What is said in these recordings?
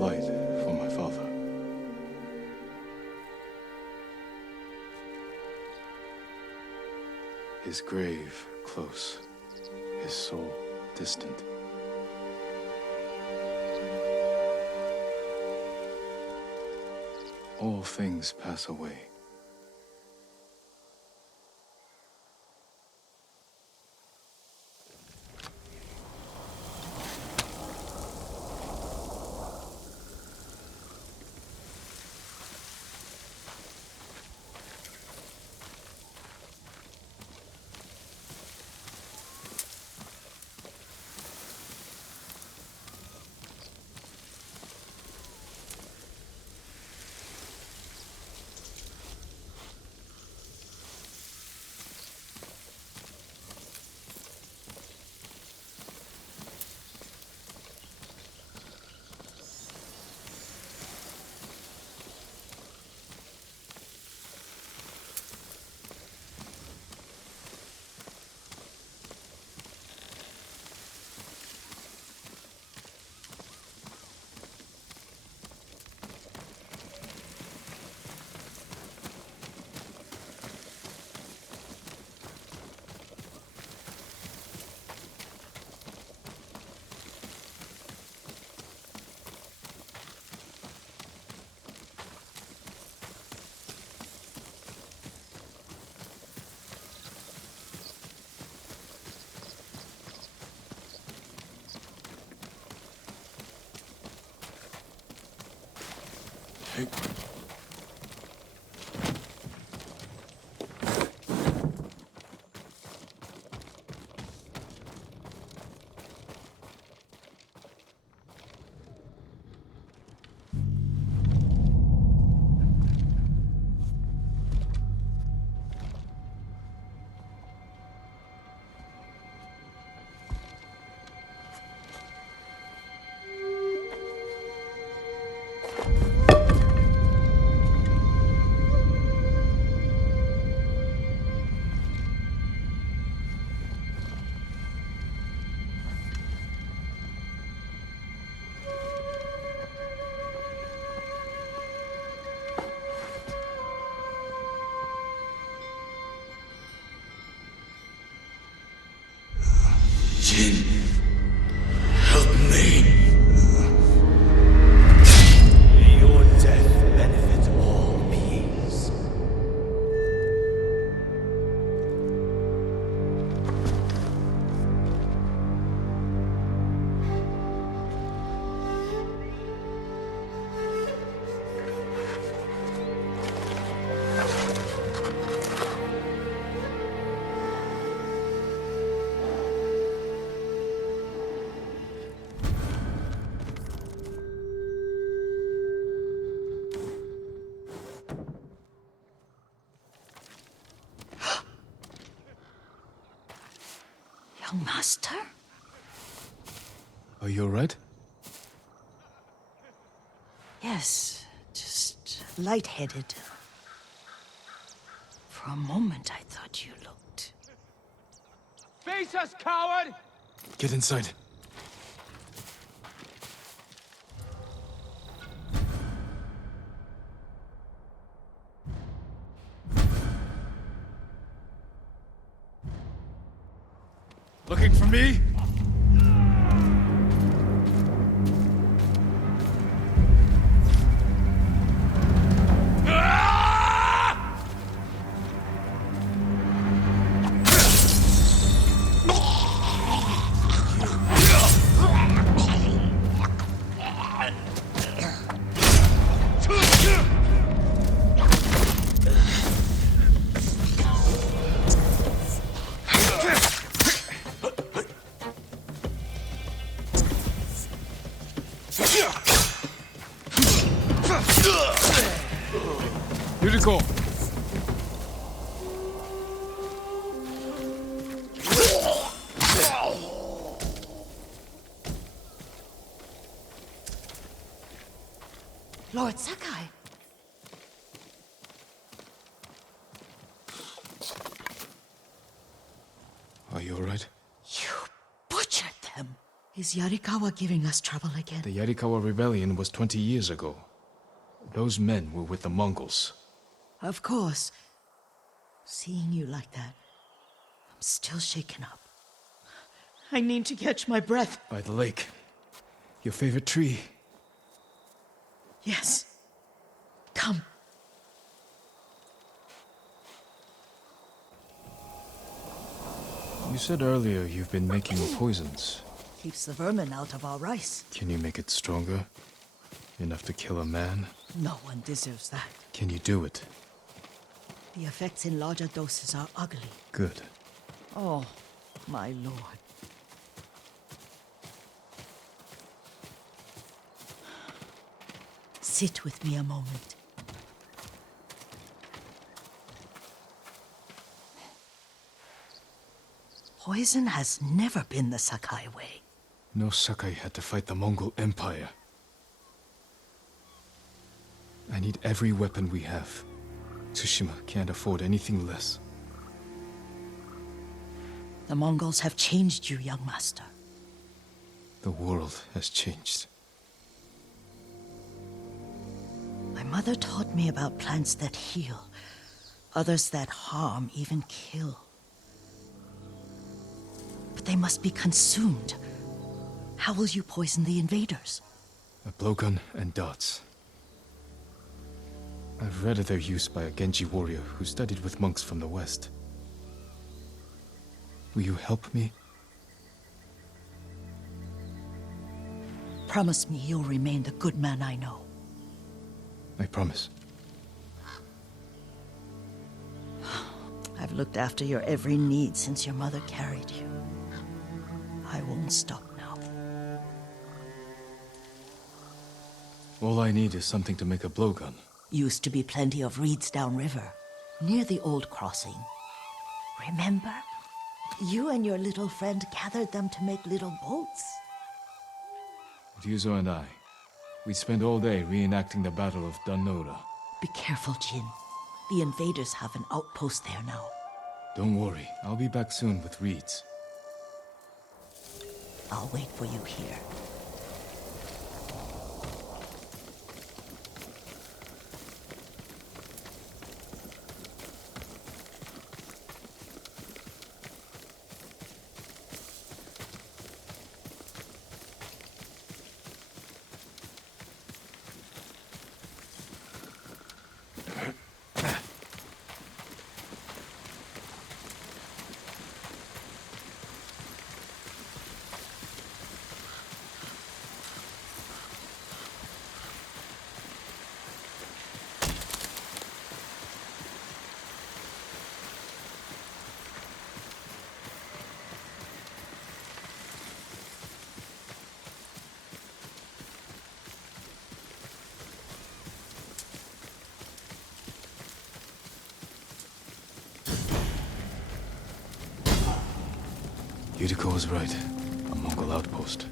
Light for my father. His grave close, his soul distant. All things pass away. Jin, help me. Your death benefits all beings. Young master? Are you alright? Yes, just lightheaded. For a moment, I thought you looked... Face us, coward! Get inside. Looking for me? Are you alright? You butchered them. Is Yarikawa giving us trouble again? The Yarikawa rebellion was 20 years ago. Those men were with the Mongols. Of course. Seeing you like that, I'm still shaken up. I need to catch my breath. By the lake. Your favorite tree. Yes. Come. You said earlier you've been making poisons. Keeps the vermin out of our rice. Can you make it stronger? Enough to kill a man? No one deserves that. Can you do it? The effects in larger doses are ugly. Good. Oh, my lord. Sit with me a moment. Poison has never been the Sakai way. No Sakai had to fight the Mongol Empire. I need every weapon we have. Tsushima can't afford anything less. The Mongols have changed you, young master. The world has changed. My mother taught me about plants that heal, others that harm, even kill. But they must be consumed. How will you poison the invaders? A blowgun and darts. I've read of their use by a Genji warrior who studied with monks from the west. Will you help me? Promise me you'll remain the good man I know. I promise. I've looked after your every need since your mother carried you. I won't stop now. All I need is something to make a blowgun. Used to be plenty of reeds downriver, near the old crossing. Remember? You and your little friend gathered them to make little boats. Ryuzo and I, we'd spend all day reenacting the Battle of Danora. Be careful, Jin. The invaders have an outpost there now. Don't worry, I'll be back soon with reeds. I'll wait for you here. Yuriko was right. A Mongol outpost.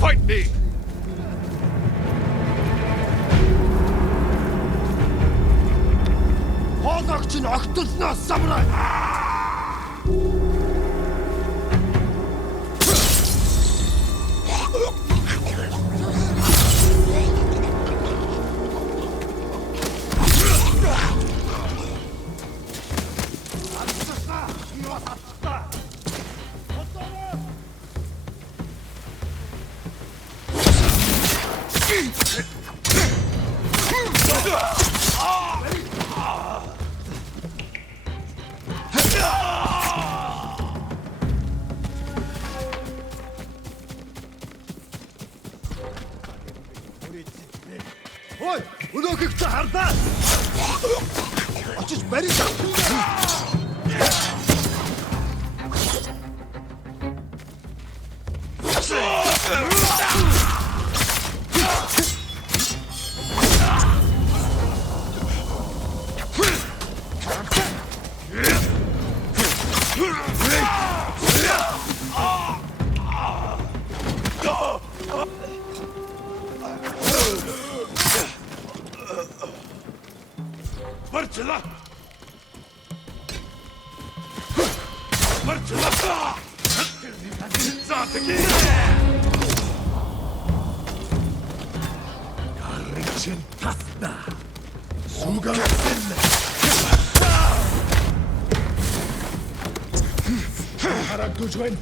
Fight me! Хоолойч нь огтлноос самурай! Ой, өнөөхийг чи харлаа. Очиж барих. Барчла. 가르친 탔다. 수가 없네. 하락도 좋은.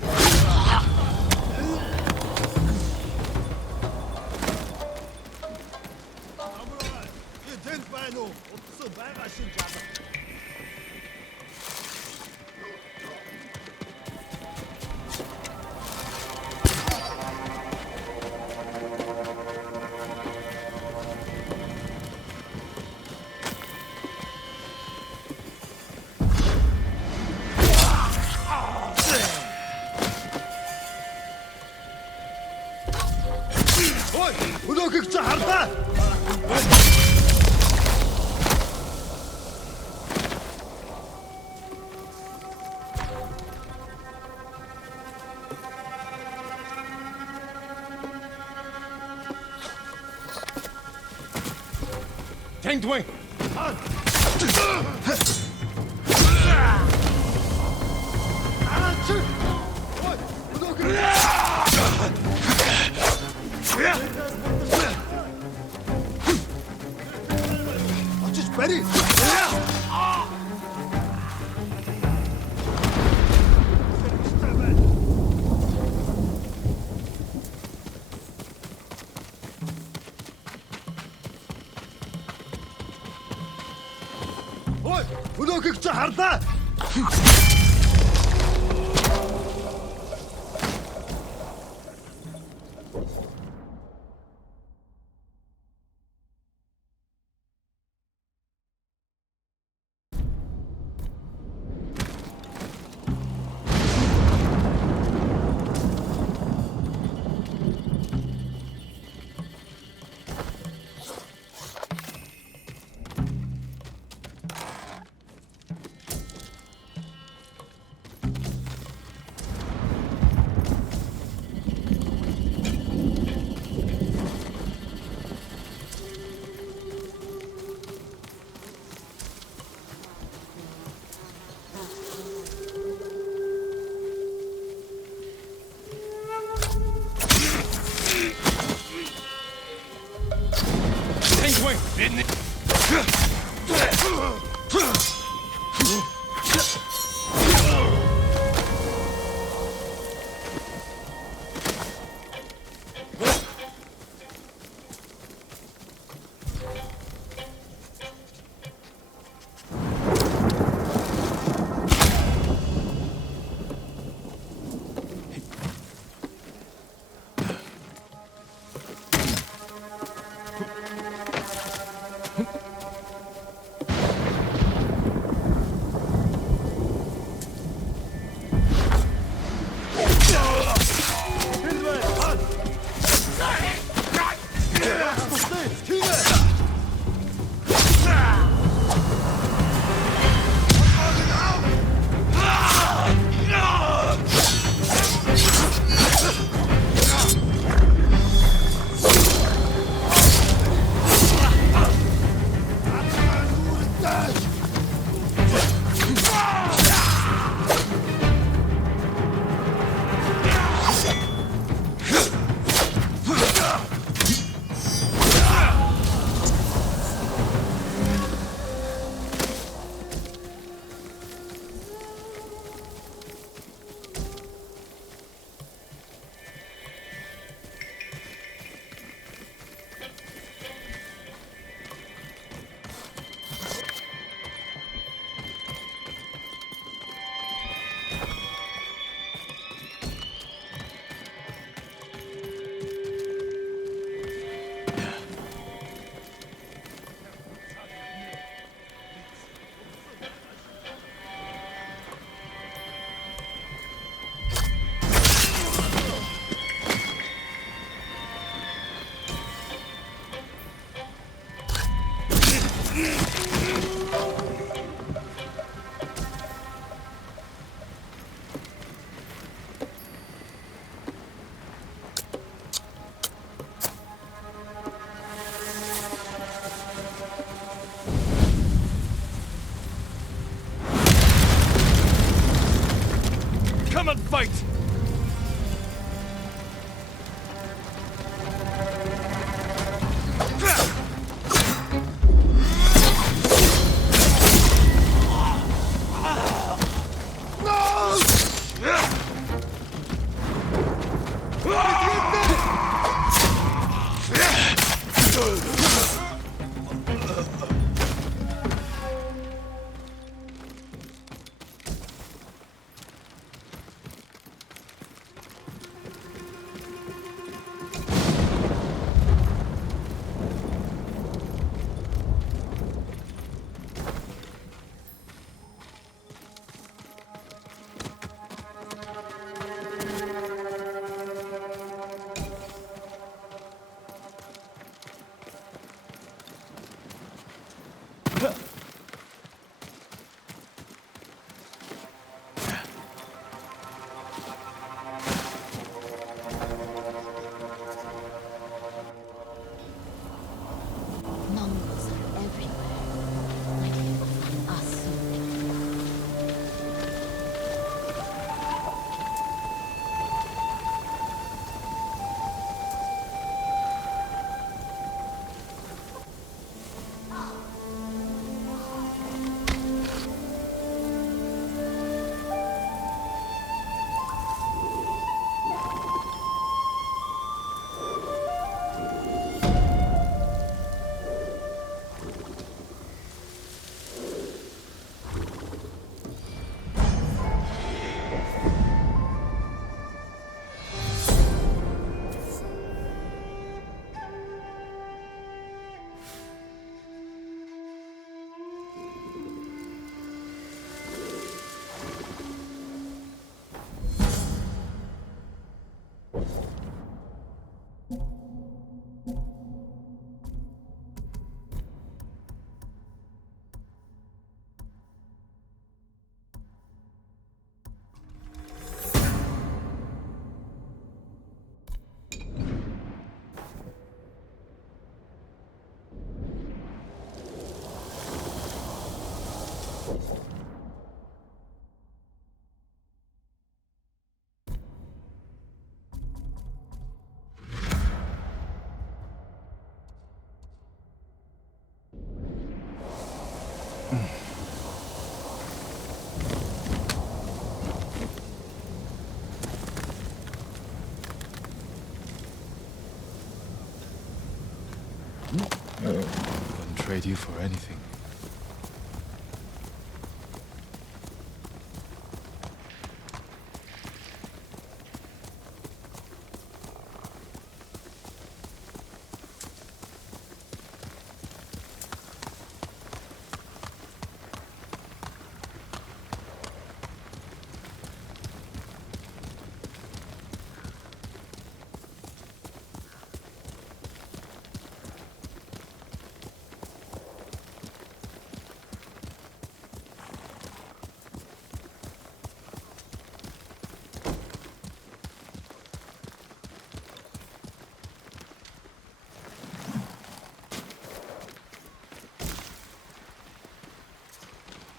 Өнөөгч хардаа. Tanged wing! Очиж барь. Ой, өнөөгч хардаа. fight! Mongols are everywhere. Might they will find us soon. Wouldn't trade you for anything.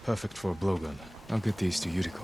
Perfect for a blowgun. I'll get these to Yuriko.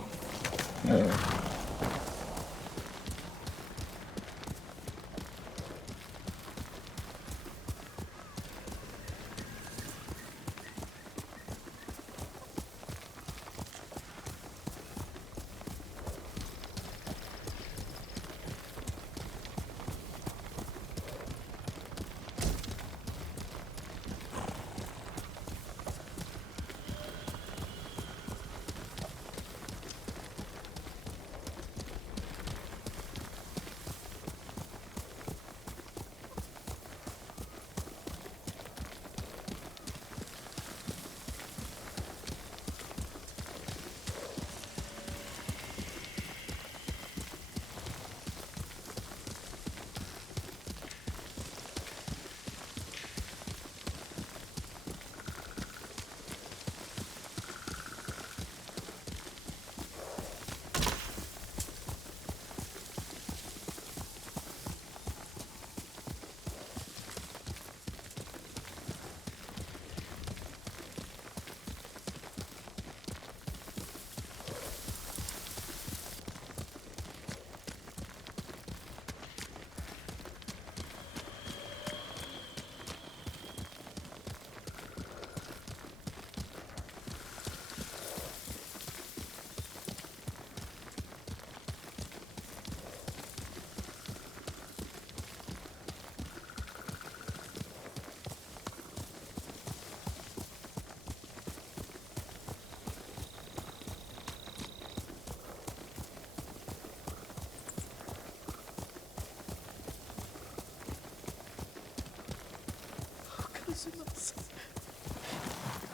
Christmas.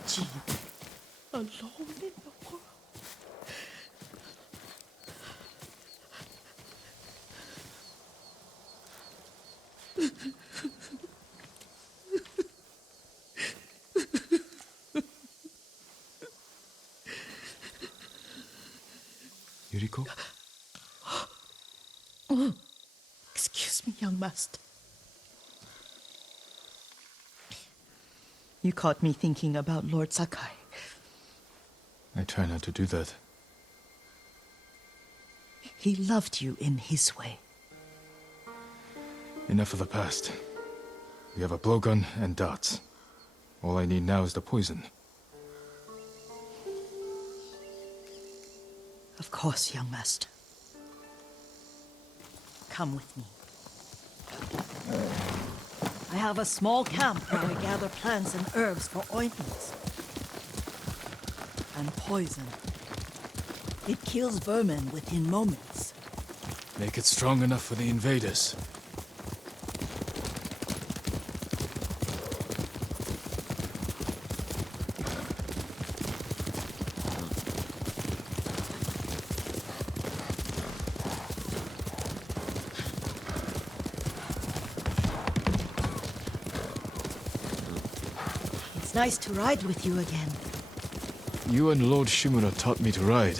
Jean, alone in the world. Yuriko? Excuse me, young master. You caught me thinking about Lord Sakai. I try not to do that. He loved you in his way. Enough of the past. We have a blowgun and darts. All I need now is the poison. Of course, young master. Come with me. I have a small camp where we gather plants and herbs for ointments. And poison. It kills vermin within moments. Make it strong enough for the invaders. It's nice to ride with you again. You and Lord Shimura taught me to ride.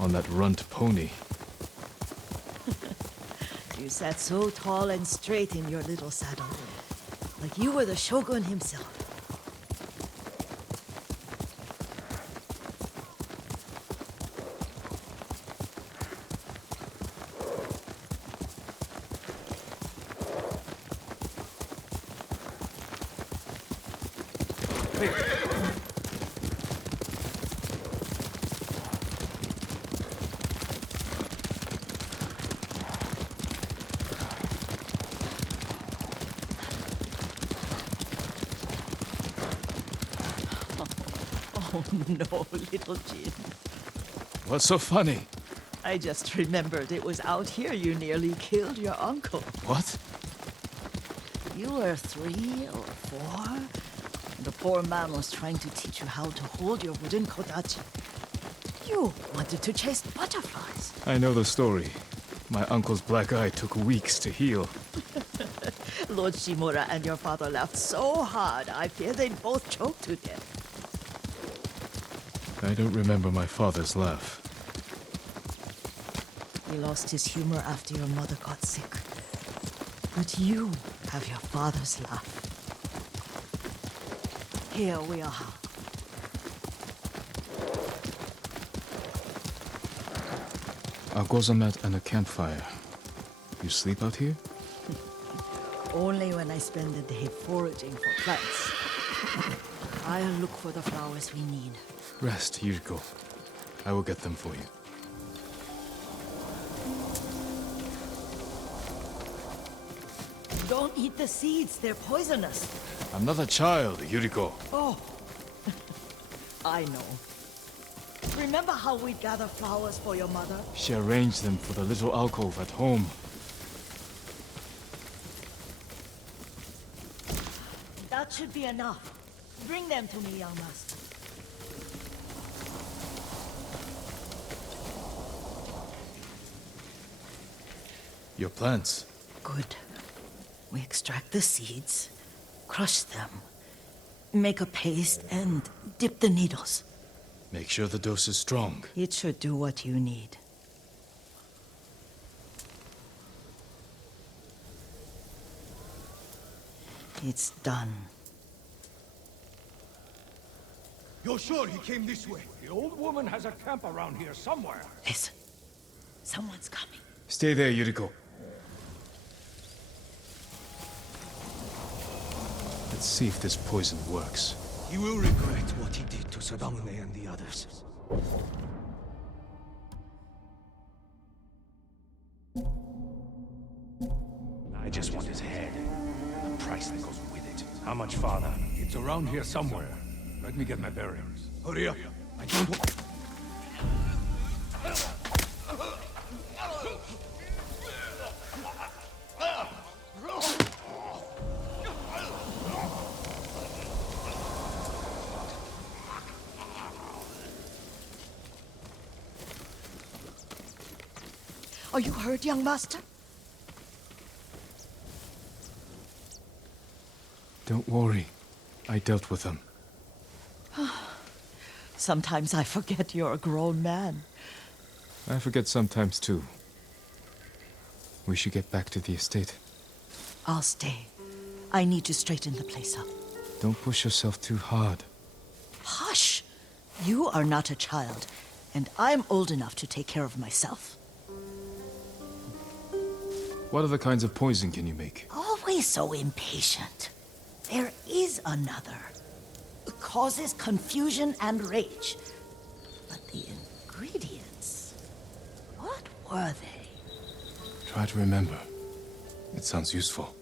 On that runt pony. You sat so tall and straight in your little saddle. Like you were the shogun himself. Oh no, little Jin. What's so funny? I just remembered it was out here you nearly killed your uncle. What? You were 3 or 4? The poor man was trying to teach you how to hold your wooden kodachi. You wanted to chase butterflies. I know the story. My uncle's black eye took weeks to heal. Lord Shimura and your father laughed so hard, I fear they'd both choke to death. I don't remember my father's laugh. He lost his humor after your mother got sick. But you have your father's laugh. Here we are. A gozamat and a campfire. You sleep out here? Only when I spend the day foraging for plants. I'll look for the flowers we need. Rest, Yuriko. I will get them for you. Don't eat the seeds, they're poisonous. I'm not a child, Yuriko. Oh, I know. Remember how we'd gather flowers for your mother? She arranged them for the little alcove at home. That should be enough. Bring them to me, young master. Your plants. Good. We extract the seeds, crush them, make a paste, and dip the needles. Make sure the dose is strong. It should do what you need. It's done. You're sure he came this way? The old woman has a camp around here somewhere. Listen. Someone's coming. Stay there, Yuriko. Let's see if this poison works. He will regret what he did to Sadamune and the others. I just want his head. The price that goes with it. How much farther? It's around here somewhere. Let me get my bearings. Hurry up. I don't want... Are you hurt, young master? Don't worry. I dealt with them. Sometimes I forget you're a grown man. I forget sometimes too. We should get back to the estate. I'll stay. I need to straighten the place up. Don't push yourself too hard. Hush! You are not a child, and I'm old enough to take care of myself. What other kinds of poison can you make? Always so impatient. There is another. It causes confusion and rage. But the ingredients... what were they? Try to remember. It sounds useful.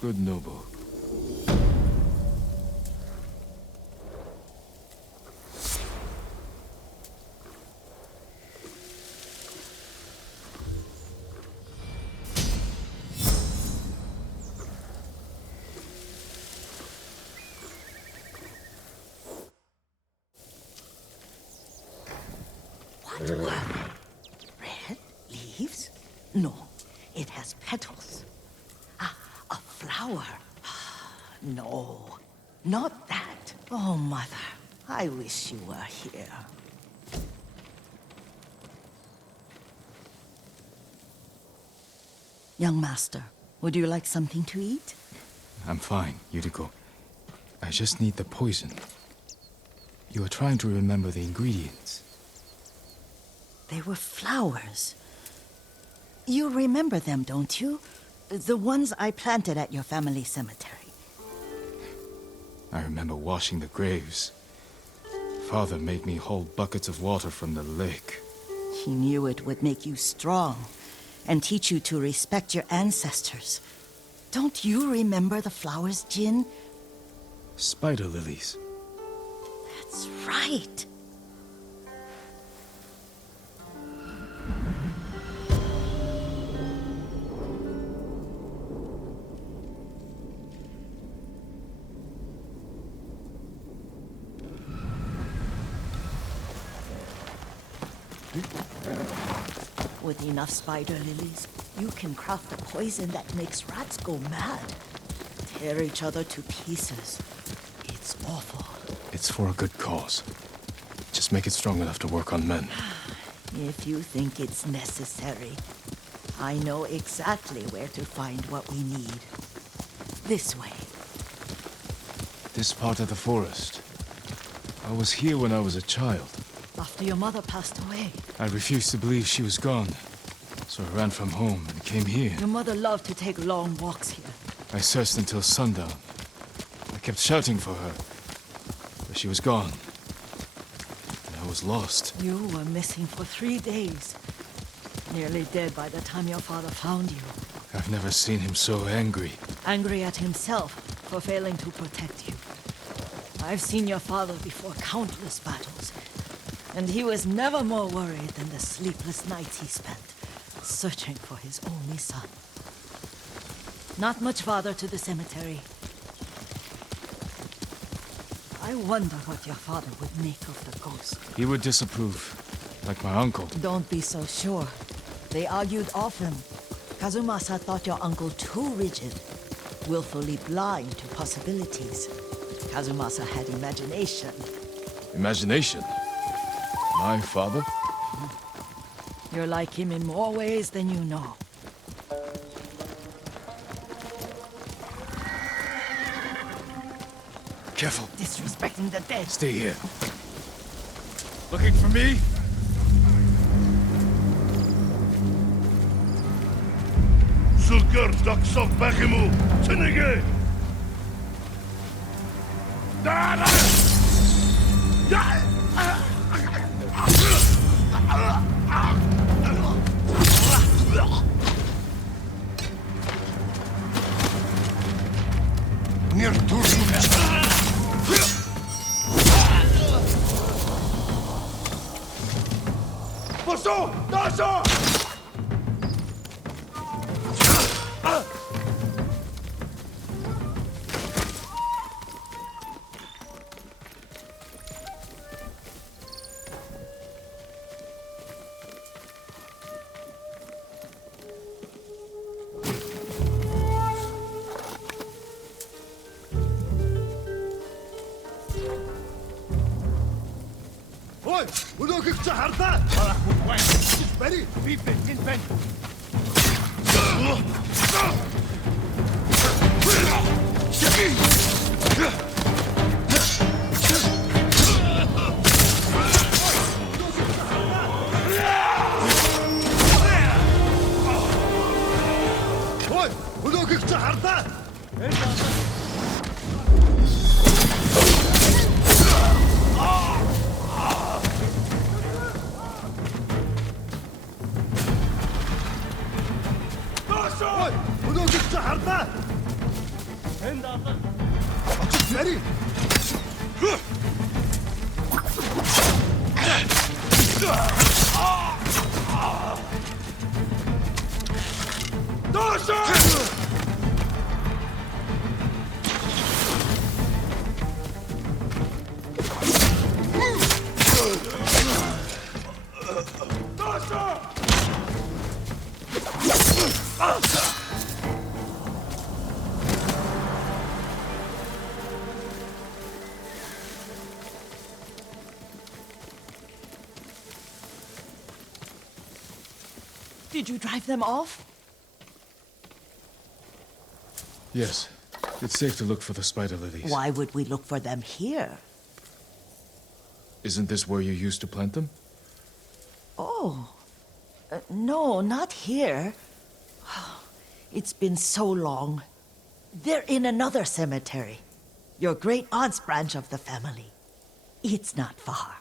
Good noble. What were they? Red leaves? No, it has petals. Ah, a flower. No, not that. Oh, mother, I wish you were here. Young master, would you like something to eat? I'm fine, Yuriko. I just need the poison. You are trying to remember the ingredients. They were flowers. You remember them, don't you? The ones I planted at your family cemetery. I remember washing the graves. Father made me hold buckets of water from the lake. He knew it would make you strong and teach you to respect your ancestors. Don't you remember the flowers, Jin? Spider lilies. That's right. With enough spider lilies, you can craft a poison that makes rats go mad. Tear each other to pieces. It's awful. It's for a good cause. Just make it strong enough to work on men. If you think it's necessary, I know exactly where to find what we need. This way. This part of the forest. I was here when I was a child. After your mother passed away. I refused to believe she was gone. So I ran from home and came here. Your mother loved to take long walks here. I searched until sundown. I kept shouting for her. But she was gone. And I was lost. You were missing for 3 days. Nearly dead by the time your father found you. I've never seen him so angry. Angry at himself for failing to protect you. I've seen your father before countless battles. And he was never more worried than the sleepless nights he spent searching for his only son. Not much farther to the cemetery. I wonder what your father would make of the ghost. He would disapprove, like my uncle. Don't be so sure. They argued often. Kazumasa thought your uncle too rigid, willfully blind to possibilities. Kazumasa had imagination. Imagination? My father? You're like him in more ways than you know. Careful. Disrespecting the dead. Stay here. Looking for me? Zulker daksov bagimu, Tsinige! Near Tsushima. Posso! Daso! Өнөөгч хардаа. Very, be bent in bend. Ой, өнөөгч хардаа. Ой, өнөөгч хардаа. Very. Did you drive them off? Yes. It's safe to look for the spider lilies. Why would we look for them here? Isn't this where you used to plant them? Oh. No, not here. It's been so long. They're in another cemetery. Your great aunt's branch of the family. It's not far.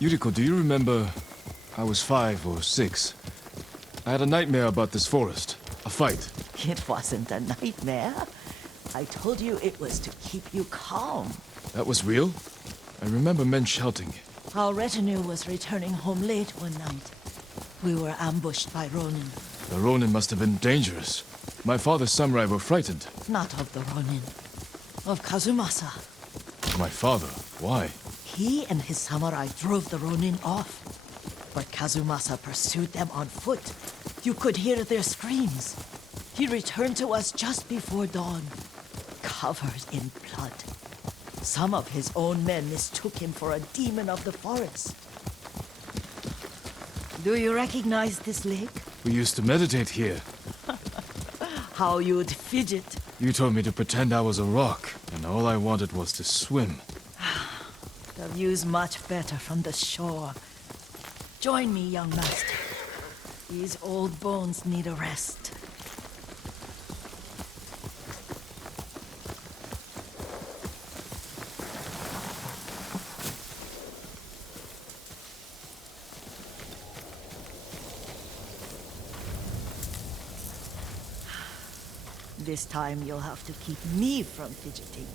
Yuriko, do you remember? I was 5 or 6. I had a nightmare about this forest. A fight. It wasn't a nightmare. I told you it was to keep you calm. That was real? I remember men shouting. Our retinue was returning home late one night. We were ambushed by Ronin. The Ronin must have been dangerous. My father's samurai were frightened. Not of the Ronin. Of Kazumasa. My father? Why? He and his samurai drove the Ronin off. But Kazumasa pursued them on foot. You could hear their screams. He returned to us just before dawn, covered in blood. Some of his own men mistook him for a demon of the forest. Do you recognize this lake? We used to meditate here. How you'd fidget. You told me to pretend I was a rock, and all I wanted was to swim. The view's much better from the shore. Join me, young master. These old bones need a rest. This time you'll have to keep me from fidgeting.